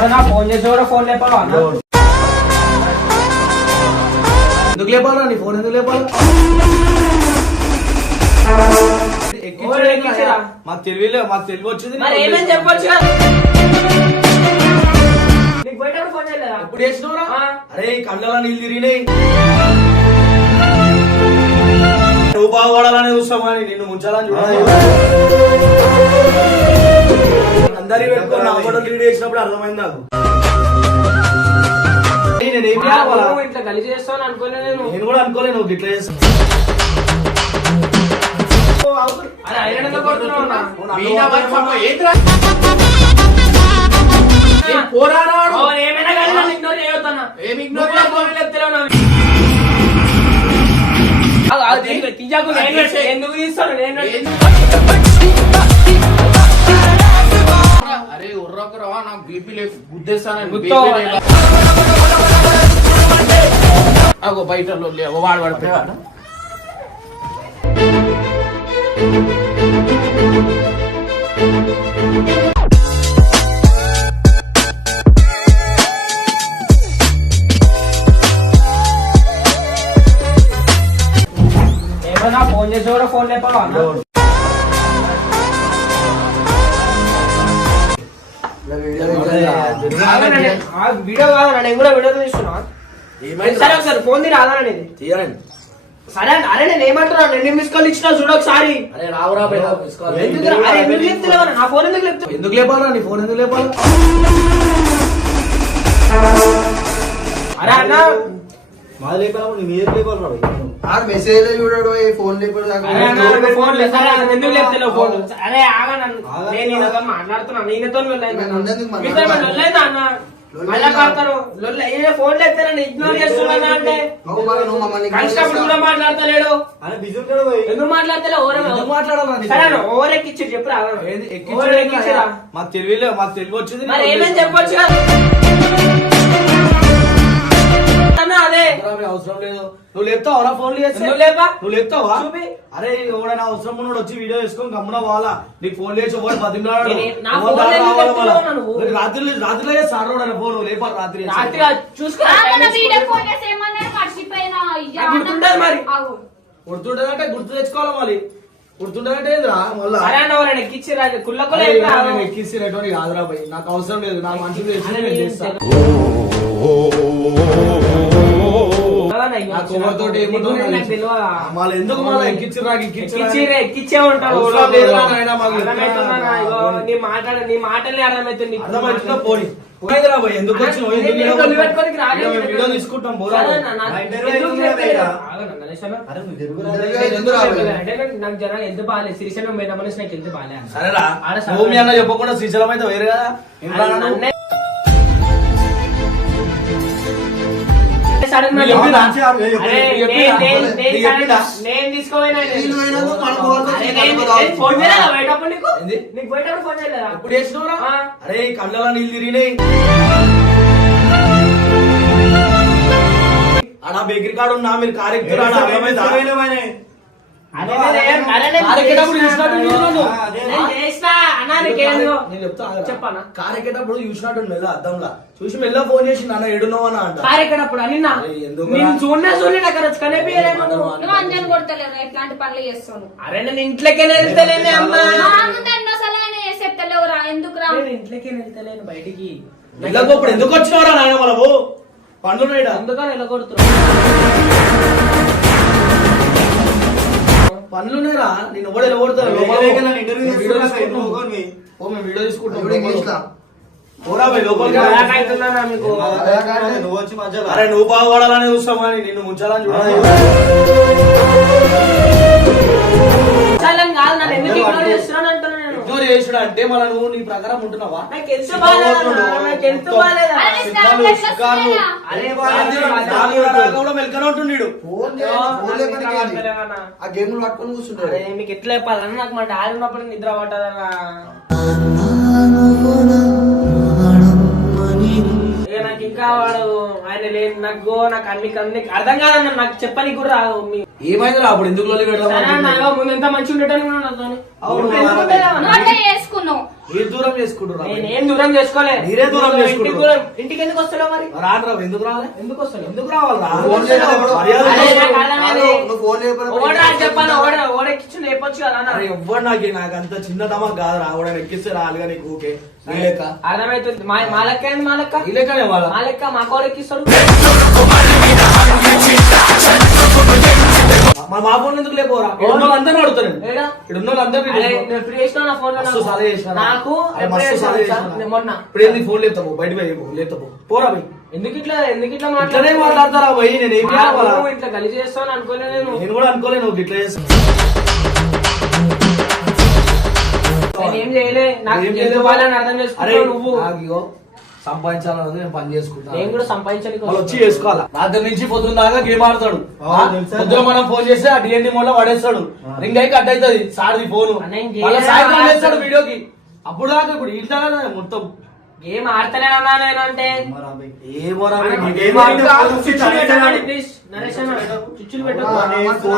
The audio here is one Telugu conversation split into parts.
ఫోన్ చేసి కూడా ఫోన్ లేపాలా ఎందుకు లేపాలా నీ ఫోన్ ఎందుకు లేపాలా మాకు తెలియలే మాకు తెలివి వచ్చింది చెప్పొచ్చు ఎప్పుడు చేసినవురా అరే కళ్ళలో నీళ్ళు తిరిగినాయి నువ్వు బాగుపడాలని చూస్తావు కానీ నిన్ను ముంచాలని చూడాలి అందరి పెట్టుకొని నా ఫోటో లీడ్ చేసినప్పుడు అర్థమైంది నాకు ఇట్లా కలిసి చేస్తాను అనుకోలేదు నేను కూడా అనుకోలే నువ్వు ఇట్లా చేస్తావు ఎందుకు తీస్తాను నేను అరే ఉర్రొక్కరా నాకు బీపీ లేదు గుద్దేస్తాను అగో బయట వాడు పడిపోయాడు ఏమన్నా ఫోన్ చేసి కూడా ఫోన్ లేపాలా వీడియో కాదు నేను కూడా వీడియో తీస్తున్నా సరే ఒకసారి ఫోన్ తీరా అనేది సరే అరే నేను ఏమంటున్నాను ఎన్ని మిస్ కాల్ ఇచ్చినా చూడ ఒకసారి నా ఫోన్ ఎందుకు లేపుతావు ఎందుకు లేపాలా నీ ఫోన్ ఎందుకు లేపాలా అరే అన్న మాది లేపాలా నీ మీద లేపాలి మెసేజ్ చూడడు ఫోన్ లేపాడు ఫోన్ ఎందుకు లేపుతావు ఫోన్ అరే ఆగా నేను ఈయనతో మాట్లాడుతున్నా ఈయనతో వెళ్ళైందా అన్న మళ్ళా కాడతారు ఫోన్ లేపుతానని ఇగ్నోర్ చేస్తున్నా అంటే కనిష్టప్పుడు కూడా మాట్లాడతలేడు ఎందుకు మాట్లాడతలేవు సరే ఓవర్ ఎక్కిచ్చి చెప్పు ఎక్కిచ్చిరా మాకు తెలియలే మాకు తెలివి వచ్చింది మరి ఏమేమి చెప్పొచ్చు అదే అవసరం లేదు నువ్వు లేపుతావా ఫోన్ నువ్వు లేపుతావా అరే ఎవడైనా అవసరం ఉన్నాడు వచ్చి వీడియో చేసుకొని గమ్మున పోవాలా నీకు ఫోన్ లేచి రాత్రిలో సార్ ఫోన్ లేపాలి రాత్రి గుర్తుంటదంటే గుర్తు తెచ్చుకోవాలి మళ్ళీ గుర్తుంటదంటే మళ్ళీ ఎక్కిచ్చినటువంటి కాదురా పోయి నాకు అవసరం లేదు నాకు మంచిది వాళ్ళు ఎందుకు మళ్ళీ ఎక్కిచ్చే ఉంటారు నీ మాటలే అర్థమవుతుంది పోనీ ఎందుకు వీడియో తీసుకుంటాం నాకు జర ఎంత బాగాలేదు శ్రీశైలం పోయిన మనిషి నాకు ఎంత బాగాలేదు సరేరా అన్న చెప్పకుండా శ్రీశైలం అయితే వేరు కదా నేను తీసుకోపోయినా ఫోన్ నీకు పోయేటప్పుడు ఫోన్ చేయలేదా ఎప్పుడు చేసినవురా అరే కళ్ళలో నీళ్ళు తిరిగినాయి ఆడ బేకరీ కాడ ఉన్నా మీరు కారెక్టర్ కారెక్కేటప్పుడు చూసినట్టు మెల్ల అద్దంలా చూసి మెల్ల ఫోన్ చేసి నాన్న ఎడున్నావు అని అంట కారెక్కేటప్పుడు అని ఇట్లాంటి పనులు చేస్తాను అరే నేను ఇంట్లోకే వెళ్తలేనే అమ్మా ఎందుకు రా ఇంట్లోకే వెళ్తలేను బయటికి వెళ్ళకపోప్పుడు ఎందుకు వచ్చినవరా నాయన మనము పండుగ అందుకని వెళ్ళగొడుతున్నా పనులున్నారా నేను ఎవడు వెళ్ళగొడతాను వీడియో తీసుకుంటాం అరే నువ్వు బాగుపడాలని చూస్తావు కానీ నిన్ను ముంచాలని చూడాలి ఇగ్నోర్ చేసుడు అంటే మళ్ళీ నువ్వు నీ ప్రకారం ఉంటున్నావా కూడా మెల్కనే ఉంటుండీడు ఆ గేమ్ పట్టుకొని కూర్చుంటాడు మీకు ఎట్లా చెప్పాలన్నా నాకు మా డాడీ ఉన్నప్పుడు నిద్ర పట్టదన్నా నాకు ఇంకా వాడు ఆయన లేదు నాకు అన్ని అర్థం కాదన్న నాకు చెప్పని కూడా రాదు ఏమైంది అప్పుడు ఎందుకు ముందు ఎంత మంచిగా ఉండేటాను చేసుకున్నావు మీరు దూరం చేసుకుంటారు నేనేం దూరం చేసుకోలే. మీరే దూరం ఇంటికి చేసుకుంటారు. దూరం. ఇంటికి ఎందుకు వస్తున్నావు మరి? రాను ఎందుకు రావాలి? ఎందుకు వస్తున్నావు? ఎందుకు రావాలరా? ఫోన్ చేయనప్పుడు మర్యాద అరే, చేసుకో. నాకు అర్థమైంది. నువ్వు ఫోన్ చేయకపోయినా ఓడరా చెప్పాను. ఓడెక్కించు లేపొచ్చు కదా అన్న. అరే ఎవ్వరు నాకు అంత చిన్న తమ కాదు రావడం ఎక్కిస్తే రాలుగా నీకు ఊకే నీ లెక్క అర్థమవుతుంది. మా లెక్క ఏంది? మా లెక్క ఈ లెక్కనే వాళ్ళ మా లెక్క మా కోడ ఎక్కిస్తాడు. మా ఫోన్ ఎందుకు లేపోరా? అందరూ అడుగుతాను ఏడా? అందరూ అరే, నేను ఇప్పుడు చేసినా నా ఫోన్ లో మస్తు సాలే చేసినా. నాకు అరే ఎప్పుడు మస్తు సాలే చేసినా చేసినా. నేను మొన్న ఇప్పుడు ఏంది ఫోన్ లేపుతావు బయట పోయి లేపుతావు పోరా పోయి ఎందుకు ఇట్లా ఇట్లనే మాట్లాడతావు? మాట్లాడతారా పోయి నేను ఏం చేయాలా? ఇట్లా గలీజ్ చేస్తాను అనుకోలే నేను. నేను కూడా అనుకోలే నువ్వు ఇట్లా చేస్తావు నేనేం చేయలే. నాకు ఏం ఎందుకు చేయలేవా? వాళ్ళని అర్థం అరే చేసుకున్నావు నువ్వు. నాకు ఇగో సంపాదించాలన్నది నేను పని చేసుకుంటా నేను కూడా సంపాదించడానికి వాళ్ళు వచ్చి చేసుకోవాలా రాత్రి నుంచి పొద్దున్న దాకా గేమ్ ఆడతాడు తెలుసా? పొద్దున మనం ఫోన్ చేస్తే ఆ డిఎన్డి మోడ్ లో పడేస్తాడు రింగ్ అయి కట్ అవుతుంది సార్ది ఫోన్ అన్న ఇంకేం వాళ్ళ సాయంత్రం ఆడతాడు. వేస్తాడు వీడియోకి అప్పుడు దాకా ఇప్పుడు ఇంట్లో మొత్తం ఏం ఆడతలేనన్నా నేను అంటే ఏమోరా ప్లీజ్ నరేష్ అన్న చుచ్చులు పెట్టు.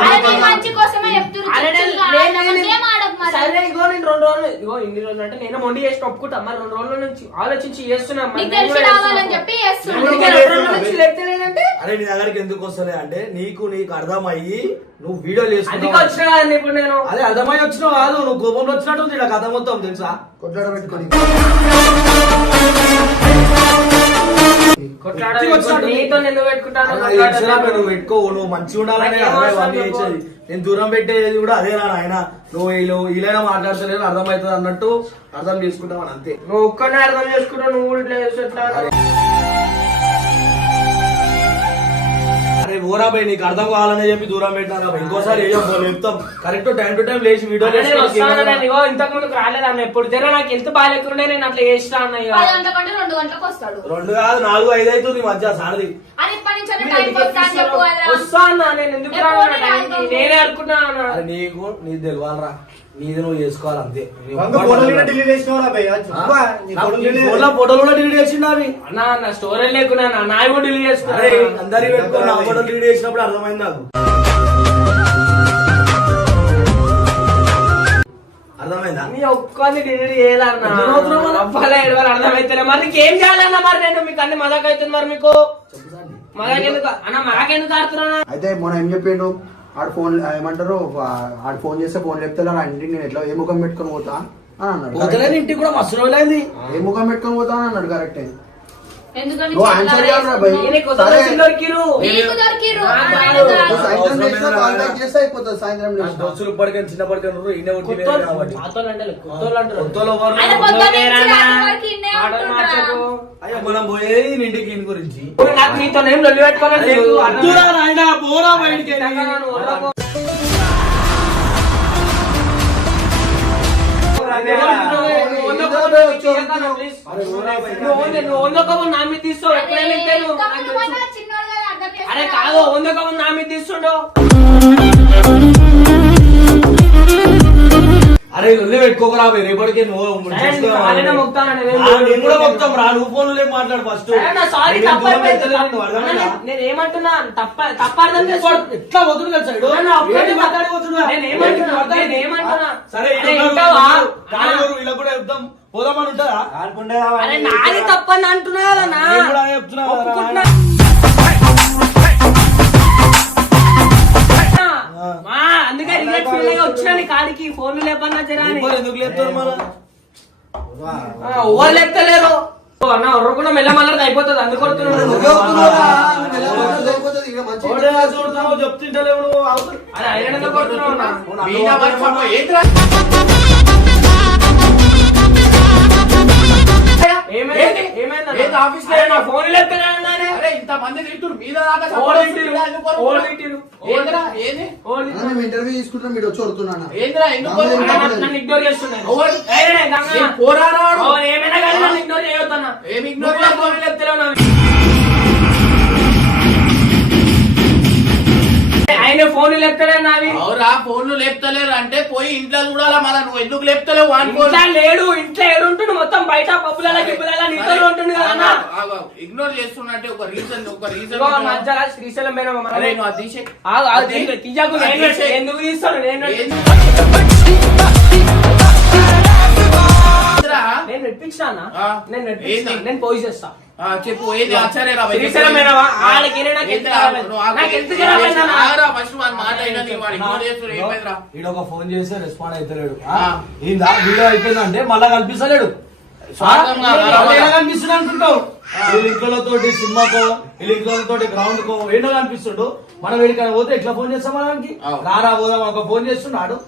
అరే నీ మంచి కోసమే చెప్తున్నా. అరే చుచ్చులుగా ఏం ఆడకు మరి. సరే ఇగో నేను 2 రోజులు ఇగో ఇన్ని రోజులు అంటే నేను మొండి చేసి ఒప్పుకుంటా. మరి 2 రోజుల నుంచి ఆలోచించి చేస్తున్నా. మరి నీకు నేను తెలిసి కూడా రావాలని చేస్తున్నా. చెప్పి చేస్తున్నా. అందుకే 2 రోజుల నుంచి లేపుతలేనంటే అరే నీ దగ్గరికి ఎందుకు వస్తలే అంటే నీకు అర్థమయ్యి నువ్వు వీడియోలు అందుకే చేసుకుంటావు వచ్చినా కదండి ఇప్పుడు నేను. అదే అర్థమై వచ్చినావు కాదు నువ్వు కోపంలో వచ్చినట్టు ఉంది ఇలా కథ మొత్తం తెలుసా కొట్లాడ పెట్టుకొని కొట్లాడాలి. వచ్చినట్టు నీతో ఎందుకు పెట్టుకుంటాను? అలా ఏడ్చినా నువ్వు పెట్టుకోవు నువ్వు మంచిగా ఉండాలని నాకు ఏం అదే అవసరం అవన్నీ లేదు. చేసేది నేను దూరం పెట్టేది కూడా అదేనా ఆయన నువ్వు ఇలా మాట్లాడతలేదు అర్థమవుతుంది అన్నట్టు అర్థం చేసుకుంటావు అని అంతే నువ్వు ఒక్కనే అర్థం చేసుకుంటావు. నువ్వు కూడా ఇట్లా చేస్తే ఎట్లా? అరే ఓరా భయ్ నీకు అర్థం కావాలని చెప్పి దూరం పెట్టినా భయ్ ఇంకోసారి చెప్తాం కరెక్ట్ టైం టు టైం లేచి వీడియో అరే నేను వస్తాను నేను. ఇగో ఇంతకు ముందుకు రాలేదు అన్న. ఎప్పుడు తెరా నాకు ఎంత బాగాలేకుండే నేను అట్లా చేస్తా అన్న. ఇక 10 గంటల కంటే 2 గంటలకు వస్తాడు. 2 కాదు 4, 5 అవుతుంది ఈ మధ్య సారది అని ఇప్పటి నుంచి టైం పోతా అని చెప్పు కదా. వస్తా అన్న. నేను ఎందుకు రాను అన్న టైంకి? నేనే అనుకుంటా అన్న. అరే నీకు తెలియాలరా నీది నువ్వు చేసుకోవాలి అంతే ఫోటోలు కూడా డిలీట్ చేసిండు అవి అన్న నా స్టోరీ లేకున్నా నా కూడా డిలీట్ చేసుకున్నా. అరే అందరి పెట్టుకుని నా ఫోటోలు డిలీట్ చేసినప్పుడు అర్థమైంది నాకు అర్థమైందా నీ ఒక్కని డిలీట్ చేయాలన్నా. అవ్వాలి ఏడవాలి అర్థమైతే మరి నీకేం చేయాలన్నా? మరి నేను మీకు అన్ని మజాక్ అవుతుంది. మరి మీకు మజాక్ ఎందుకు అన్న? మాకెందుకు ఆడుతున్నా? అయితే మొన్న ఏం చెప్పిండు ఆడు ఫోన్ ఏమంటారు ఆడు ఫోన్ చేస్తే ఫోన్ లేపుతా ఇంటికి నేను ఎట్లా ఏ ముఖం పెట్టుకొని పోతా అని అన్నాడు పోతలేని ఇంటికి కూడా మస్తు రోజులైంది ఏ ముఖం పెట్టుకొని పోతా అని అన్నాడు కరెక్టే ఎందుకని నువ్వు ఆన్సర్ చేయాలరా భయ్ నీకు సరే దొరికిరు. నీకు దొరికిరు. నాకు ఆయన కాదు. కాదు. సాయంత్రం చేసినా కాంటాక్ట్ చేస్తే అయిపోతుంది సాయంత్రం నా చేసినా. దోస్తులు ఇప్పటికైనా చిన్నప్పటికైనా ఈయన ఒకటి వేరే కాబట్టి కొత్తోళ్ళు అంటారు. కొత్తోళ్ళు అంటారు. కొత్తలో ఎవరు? ఆయన పొద్దున్న నుంచి లేరన్నా. రాత్రి వరకు ఇన్నే ఆటలు ఉంటుండ్రా. మార్చకు. అయ్యో మనం పోయేది నీ ఇంటికి ఈయన గురించి నాకు నీతో నేను లొల్లి పెట్టుకోవాలని లేదు. వద్దురా నాయనా, పోరా బయటికి నువ్వు వదలకు. నువ్వు వందకోపు నా మీద తీస్తావు. ఎప్పుడైనా ఇంతే నువ్వు. నాకు ఇంతకుముందు తెలుసు. మన చిన్నోడు కదా అర్థం చేసుకో. అరే కాదు వందకోపు నా మీద తీస్తుండవు. అరే లొల్లి పెట్టుకోకరా భయ్, రేపటికి నువ్వు కాలేనా మొక్కుతానండి. నేను కూడా మొత్తం రా నువ్వు ఫోన్లు లేపు మాట్లాడు ఫస్ట్ సారీ నేను తప్ప దూరం పెట్టలేదు, నువ్వు అర్థమైందా? నేను ఏమంటున్నా తప్ప అర్థం చేసుకో. ఎట్లా వదులు కదా సైడ్ అన్న, ఒక్కటి ఏంటి మాట్లాడుకోవచ్చురా? నేను ఏమంటున్నా? నేను ఏమంటున్నా? సరే అరే, ఇటు వింటావా? కాయగూరలు వీళ్ళకి కూడా చెప్తాం పోదామని ఉంటుందా అరే నాది తప్పని అంటున్నా కదా నా. నేను కూడా చెప్తున్నా కదరా. ఒప్పుకుంటున్నా. మా, అందుకే రిలేట్ ఫీల్ అయ్యి వచ్చినా నీ కాడికి ఫోన్ లేపన్నా జరా అని. ఇప్పుడు ఎందుకు లేపుతారు మళ్ళా ఓవర్ లేపుతలేరు. అన్న ఒర్రకుండా మెల్లమల్లది అయిపోతుంది. అందుకొడుతున్నాడు. నువ్వే వస్తున్నావురా, నువ్వు ఎలా వస్తున్నావు? లేకపోతే ఇక మంచి ఓడే చూడుతున్నావు చెప్తుంటలేవు నువ్వు అవసరం అరే ఐరన్ కొడుతున్నావు అన్న. మీనా మరి పాపం ఏంట్రా? ఏమైంది? ఏమైంది అన్న? ఏంది ఆఫీస్ లో? అరే నా ఫోన్ లేపుతలేనన్నానే. అరే ఇంతమంది తింటున్నారు మీద దాకా ఓడి support తిరు. ఎందుకు ఓడి కొడుతున్నారు? తిరు. ఏందిరా ఏంది ఓడి తిరు. మేము ఇంటర్వ్యూ తీసుకుంటున్నాం మీరు వచ్చి వడుతున్నా ఏందిరా ఎందుకు నమ్మలేదు. కొడుతున్నారు? నన్ను ఇగ్నోర్ చేస్తున్నాను. ఓడి. ఏయ్ గంగా. ఏం పోరాడాడు? ఓ, ఏమైనా కానీ నన్ను ఇగ్నోర్ చేయొద్దన్నా. ఏమి ఇగ్నోర్ నువ్వు కూడా ఫోన్ లేపుతలేవు నాకు. ఆయన ఫోన్ లేపుతలే నావి. అవురా ఫోన్లు లేపుతలేరు అంటే పోయి ఇంట్లో చూడాలా మళ్ళా నువ్వు ఎందుకు లేపుతలేవు అనుకో ఇంట్లో లేడు. ఇంట్లో ఏడుంటుండు మొత్తం బయట పప్పులలో గిప్పులలో నీతో ఉంటుంది కదా అన్న. ఇగ్నోర్ చేస్తున్నట్టే ఒక రీజన్ ఇదిగో మధ్యలో శ్రీశైలం పోయినాం మనం. అరే నువ్వు అది తీసే ఆగు, ఆగు, తీయకు. నేను పెట్టు. ఎందుకు తీస్తాను నేను పెట్టు. ఏందిరా? నేను రెప్పించినా అన్న. ఆ. నేను రెప్పించినా. ఏంది? నేను పోయి చేస్తా. చెప్పు ఏది ఆశ్చర్యరా శ్రీశైలమేనవా? వాళ్ళకి ఏంటి, నాకు ఎంత రావాలి? నాకు ఎంత రావాలన్నా? ఫస్ట్ వాడి మాట అయినది వాడు ఇగ్నోర్ చేస్తున్నాడు. ఏమైందిరా? ఈడ ఒక ఫోన్ చేస్తే రెస్పాండ్ అవుతలేడు. ఏందా వీడియో అయిపోయిందంటే మళ్ళా కనిపిస్తలేడు. స్వాగతంగా ఎలా కనిపిస్తుంది అనుకుంటావు? వీళ్ళ ఇంట్లో తోటి సినిమాకో వీళ్ళ ఇంట్లో తోటి గ్రౌండ్ కో ఏంటో కనిపిస్తుండు. మనం వీడికైనా పోతే ఎట్లా ఫోన్ చేస్తాం మనకి? రారా పోదాం ఒక ఫోన్ చేస్తున్నాడు.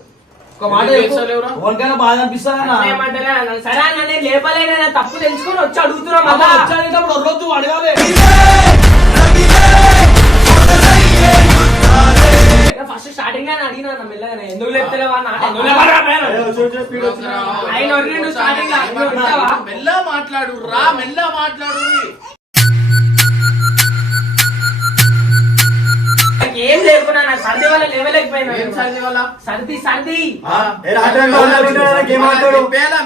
ఒక మాట ఎవరికైనా బాగా అనిపిస్తారన్నా. ఏమంటారా అన్న? సరే అన్న, నేను లేపలేను, నేను తప్పు తెలుసుకొని వచ్చి అడుగుతున్నా. మళ్ళా వచ్చాడేటప్పుడు వదలొద్దు, అడగాలి. ఫస్ట్ స్టార్టింగ్ గానే అడిగినా అన్న మెల్లగానే, ఎందుకు లేపుతలేవా అన్న? ఎందుకు లేపరా అన్న? ఆయన వదిలిండు starting లో, నువ్వు ఉంటావా? మెల్ల మాట్లాడు రా, మెల్ల మాట్లాడు. నాకు ఏం లేకున్నా, నాకు సర్ది వల్ల లేవలేకపోయినా. ఏం సర్ది వల్ల? సర్ది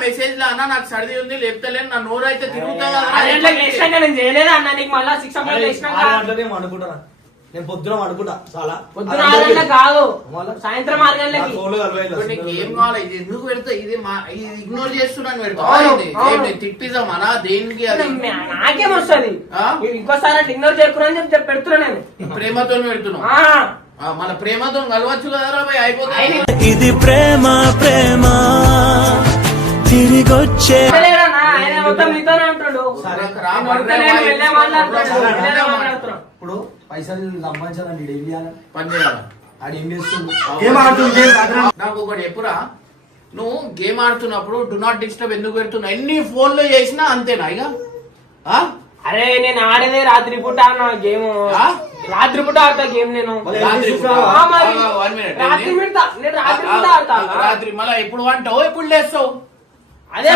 మెసేజ్ లో అన్న నాకు సర్ది ఉంది లేపుతలేను, నా నోరు అయితే తిరుగుతా కదా. అదేంట్లో వేసినాక నేను చేయలేదా అన్న? నీకు మళ్ళా 6 o'clock వేసినాక అనుకుంటారా? నేను పొద్దున అనుకుంటా చాలా పొద్దున 6 గంటలకు కాదు, సాయంత్రం 6 గంటలకి. ఇప్పుడు నీకు ఏం కావాలి? ఇది ఎందుకు పెడతా? ఇది ఇగ్నోర్ చేస్తున్నాను పెడతా. తిప్పిజం అనా దేనికి? అది నాకేం వస్తుంది? ఇంకోసారి అంటే ఇగ్నోర్ చేయకుండా చెప్పి పెడుతున్నా నేను. ప్రేమతో పెడుతున్నావు. మన ప్రేమతో కలవచ్చు కదరా భయ్, అయిపోతుంది. ఇది ప్రేమ ప్రేమ తిరిగొచ్చే ఆయన మొత్తం నీతోనే ఉంటుడు. ఇప్పుడు పైసలు సంపాదించాలండి ఏం చేయాలి? పని చేయాలి. ఆడు ఏం చేస్తుండు? నాకు ఒకటి ఎప్పుడా, నువ్వు గేమ్ ఆడుతున్నప్పుడు డు నాట్ డిస్టర్బ్ ఎందుకు పెడుతున్నావు? ఎన్ని ఫోన్లు చేసినా అంతేనా ఇక? అరే నేను ఆడేదే రాత్రి పూట అన్న గేమ్. రాత్రి పూట ఆడతా గేమ్ నేను. రాత్రి రాత్రి మళ్ళీ ఎప్పుడు వంటావు, ఎప్పుడు లేస్తావు? అదే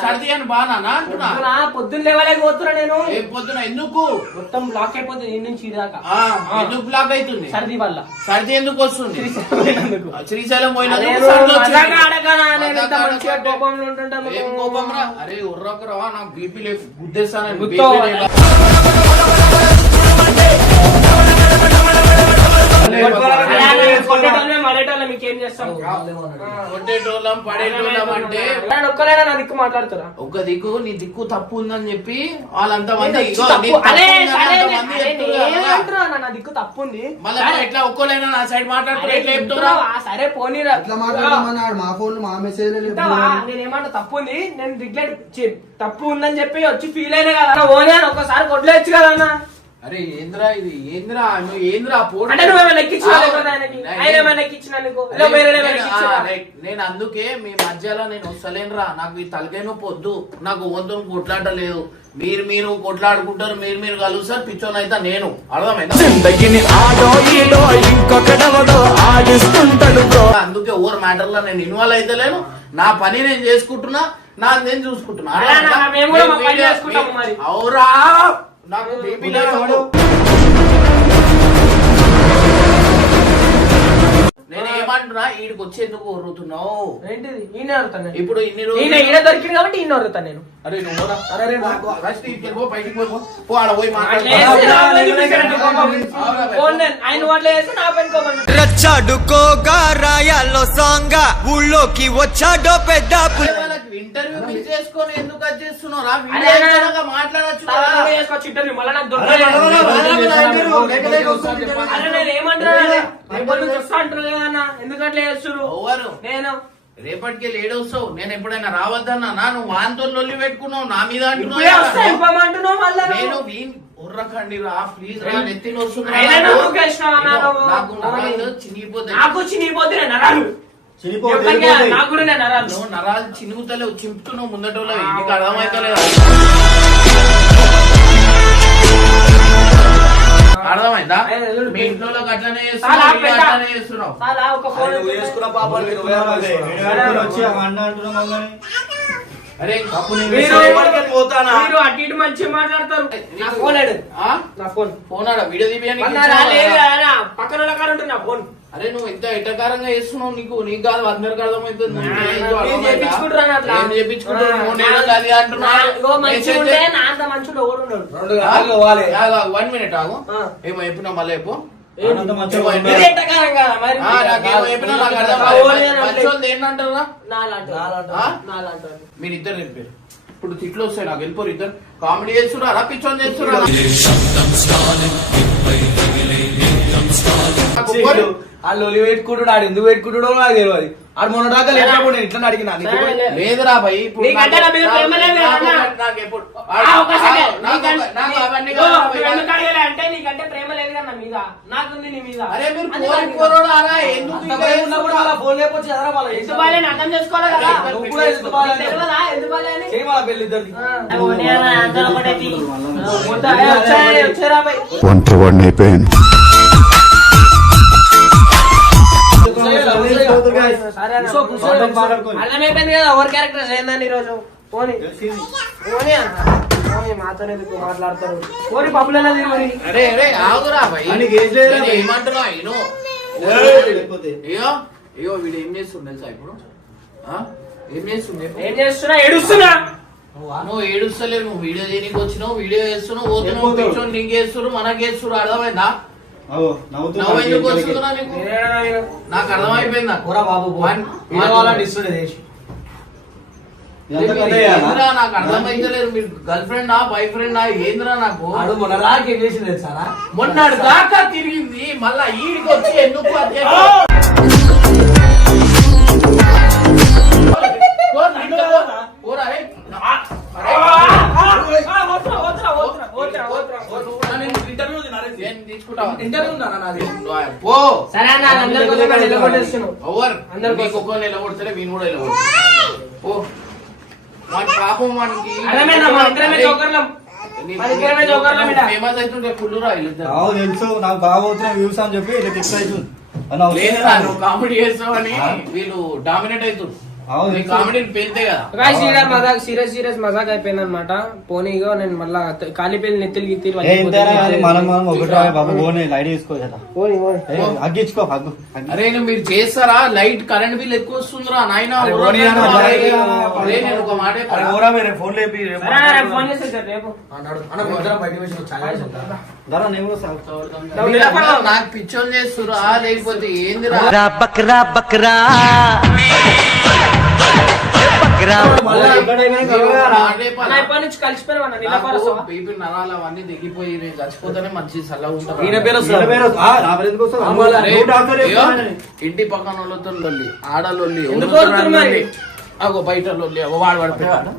సర్ది అని బాగా అంటున్నా. పొద్దున్న లేవలేకపోతున్నా నేను. పొద్దున ఎందుకు మొత్తం బ్లాక్ అయిపోతుంది ఈ నుంచి దాకా. ఎందుకు బ్లాక్ అవుతుంది? సర్ది వల్ల. సర్ది ఎందుకు వస్తుంది? శ్రీశైలం పోయిన కోపం రా. అరే ఉర్రకరా, నాకు బీపీ లేదు, గుద్దేస్తాను. మీకేం చేస్తాం? కొట్టేటోళ్ళం పడేటోళ్ళం అంటే ఒక్కలేనా నా దిక్కు మాట్లాడుతారా? ఒక దిక్కు నీ దిక్కు తప్పు ఉందని చెప్పి వాళ్ళంతా మంది నా దిక్కు తప్పు ఉంది. మళ్ళీ ఎట్లా ఒక్కలేనా నా సైడ్ మాట్లాడుతున్నా? సరే పోనీరా, మా ఫోన్ మా మెసేజ్ నేనేమన్నా తప్పు ఉంది, నేను రిగ్రెట్ తప్పు ఉందని చెప్పి వచ్చి ఫీల్ అయినా కదా ఓనే అని ఒక్కసారి కొట్లేయచ్చు కదా అన్న. అరే ఏంద్రా ఇది? ఏంద్రా నువ్వు? ఏంద్రా అంటే నువ్వేమైనా ఎక్కించినా? నేను అందుకే మీ మధ్యలో నేను వస్తలేనురా. నాకు ఈ తలకాయ నొప్పి వద్దు, నాకు వంతు కొట్లాడలేదు. మీరు కొట్లాడుకుంటారు, మీరు కలుస్తారు, పిచ్చోన్ అయితే నేను. అర్థమైందా? అందుకే ఓవర్ మ్యాటర్ లో నేను ఇన్వాల్వ్ అయితే లేను. నా పని నేను చేసుకుంటున్నా, నేను చూసుకుంటున్నా. అవురా, నాకు బీపీ లేదు. నేను ఏమంటున్నా, ఈడికి వచ్చి ఎందుకు వరుతున్నావు? ఏంటిది? ఈయన అడుగుతాను ఇప్పుడు ఇన్ని రోజులు ఈయన దొరికింది కాబట్టి ఈయన అడుగుతాను నేను. అరే నువ్వు బయటికి పో, ఆడ పోయి రచ్చాడుకోగా రాయాలో సాంగ ఊళ్ళోకి వచ్చాడో పెద్ద ఇంటర్వ్యూ మిస్ చేసుకొని ఎందుకు అది చేస్తున్నావు? మాట్లాడచ్చు. ఎందుకంటే చేస్తున్నారు నేను రేపటికి లేట్ వస్తావు. నేను ఎప్పుడైనా రావద్దన్నా? నువ్వు వాంతో లొల్లి పెట్టుకున్నావు నా మీద అంటున్నావు. నేను ఉర్రకండి రా ప్లీజ్ రా, నెత్తిని వస్తుంది. నువ్వు నరాలు చినుగుతలేవు, చింపుతున్నావు ముందటోళ్ళ. నీకు అర్థమైతలేదు? అర్థమైందా? మీ ఇంట్లో అట్లనే చేస్తున్నావు. అరే మీరు అటు ఇటు మంచిగా మాట్లాడతారు. ఫోన్ ఆడ వీడియో తీపియని పక్కన ఉంటుంది నా ఫోన్. అరే నువ్వు ఎంత ఎటకారంగా చేస్తున్నావు. నీకు కాదు, అందరికి అర్థమవుతుంది. మంచుడు 1 minute ఆగు. ఏమో చెప్పినా మళ్ళీ చెప్పు. ఆనందం మంచిగా ఏమో ఉండాలి. ఇది ఎట్టకారం కదా మరి? నాకేమో చెప్పినా నాకు అర్థం ఆ, కాలేదు. ఓన్లీ అని మంచోళ్ళు ఏంటంటారా నాలాంటి ఆ? నాలాంటి మీరు ఇద్దరు చెప్పారు ఇప్పుడు తిట్లు వస్తాయి నాకు వెళ్ళిపోరు ఇద్దరు కామెడీ చేస్తున్నారా పిచ్చోని చేస్తున్నారా నాకు వీడు వాళ్ళు ఒలి పెట్టుకుంటాడు ఆడు ఎందుకు పెట్టుకుంటాడో నాకు తెలియదు ఆడు మొన్న దాకా లేకపోతే నేను ఇట్లా అడిగినా నీకు సరే, లే. లేదురా భయ్ ఇప్పుడు నీకంటే నా మీద ప్రేమ లేదు కదా అన్న? నాకు ఎప్పుడు ఒక సెకండ్. నాకు అవన్నీ ఇదిగో, కాదు నువ్వు భయ్. ఎందుకు అడగలే అంటే నీకంటే ప్రేమ లేదు కదా నా మీద, నాకుంది నీ మీద. అరే మీరు అందుకని కోరి అడిగినా. కోరోడారా ఎందుకు అంత ఇంకా భయం ఉన్నప్పుడు వాళ్ళ ఫోన్ లేకపోతే ఎదరా వాళ్ళ ఎంత బాగాలేని అర్థం చేసుకోవాలి కదా. నువ్వు కూడా ఎంత బాగా నీకు తెలియదా ఎంత బాగాలేని? చేయి వాళ్ళ పెళ్లి ఇద్దరిది ఓనీ అన్న, అందరూ ఒకటే తీ. వద్దా? ఏ, వచ్చారా భయ్? ఒంటరివాడిని అయిపోయాను. సరే అన్న. అల్లం అయిపోయింది కదా, ఎవరి క్యారెక్టర్స్ ఏందని ఈరోజు పోనీ పోనీ అన్న. పోనీ మాతోనే ఎందుకు మాట్లాడతారు, పోనీ పప్పులలో తిరుగురి. అరే అరే ఆగురా భయ్ ఆయనకి ఏం చేయరా నేను భయ్? ఏమంటున్నా ఇను అయ్యో అయ్యో వీడు ఏం చేస్తుండే తెలుసా ఇప్పుడు ఆ? ఏం చేస్తుండే ఏం చేస్తున్నా, ఏడుస్తున్నా. నువ్వు ఏడుస్తలేవు నువ్వు వీడియో చేయడానికి వచ్చినావు వీడియో చేస్తున్నావు పోతున్నావు కూర్చొని నీకు చేస్తున్నారు మనకి చేస్తున్నారు అర్థమైందా నవ్వు ఎందుకు వస్తుందిరా నీకు నేనేడా నేను? నాకు అర్థమైపోయిందా పోరా బాబు డిస్టర్బ్ చేసి ఏందిరా నాకు అర్థమైతలేదు మీరు గర్ల్ ఫ్రెండా బాయ్ ఫ్రెండా ఏందిరా నాకు ఆడు మొన్న రాకి ఏం చేసింది తెలుసారా మొన్నటి దాకా తిరిగింది మళ్ళా ఈడికి వచ్చి ఎందుకు పో సరే అన్న, అందరి కోసం నేను నిలబడేస్తున్నాను. ఓవర్ అందరి నీకు కోసం. ఒక్కరు నిలబడితే వీని కూడా నిలబడతాడు ఓ వాడి పాపం వానికి అర్థమైందా? మన ఇద్దరమే జోకర్లం. మన ఇద్దరమే జోకర్లం ఈడ. ఫేమస్ అవుతుంటే ఫుల్ రా వీళ్ళిద్దరు తెలుసు నాకు బాగా అవుతున్నా వ్యూస్ అని చెప్పి ఇట్లా ఫిక్స్ అవుతుంది లేదురా నువ్వు కామెడీ చేస్తావని వీళ్ళు డామినేట్ అవుతుంది కామెడీ పెళ్తే కదా Guys, ఈడ మజాక్ సీరియస్ మజాక్ అయిపోయింది అనమాట. పోనీ ఇగో నేను మళ్ళా కాలిపోయిన నెత్తిలు గిత్తిలు మనం ఒకటి బాబు పోనీ లైట్ తీసుకో కదా పోనీ పోనీ. అగ్గించుకో హగ్గు అరే నువ్వు మీరు చేస్తారా లైట్ కరెంట్ బిల్ ఎక్కువ వస్తుందిరా నాయన అరే పోనీ అన్న, అరే నేను ఒక మాట అరే ఓరా మీరు ఫోన్ లేపి సరే అన్న, రేపు ఫోన్ చేస్తా రేపు. నాకు పిచ్చోలు చేస్తురా లేకపోతే ఏందిరా బక్రా బక్రా బక్రా అన్న, ఇప్పటి నుంచి కలిసిపోయాం అన్న, నిలబడ వస్తావా? బీపీ నరాలు అవన్నీ దిగిపోయి నేను చచ్చిపోతేనే మంచి చల్లగా ఈయన పేరు ఉంటాను వస్తుంది. అరే, అయ్యో, ఇంటి పక్కన వాళ్ళతో లొల్లి ఆడలొల్లి ఎందుకు వదులుతున్నారు మరి? అగో బయట లొల్లి అగో వాడు వాడు పెట్టాడు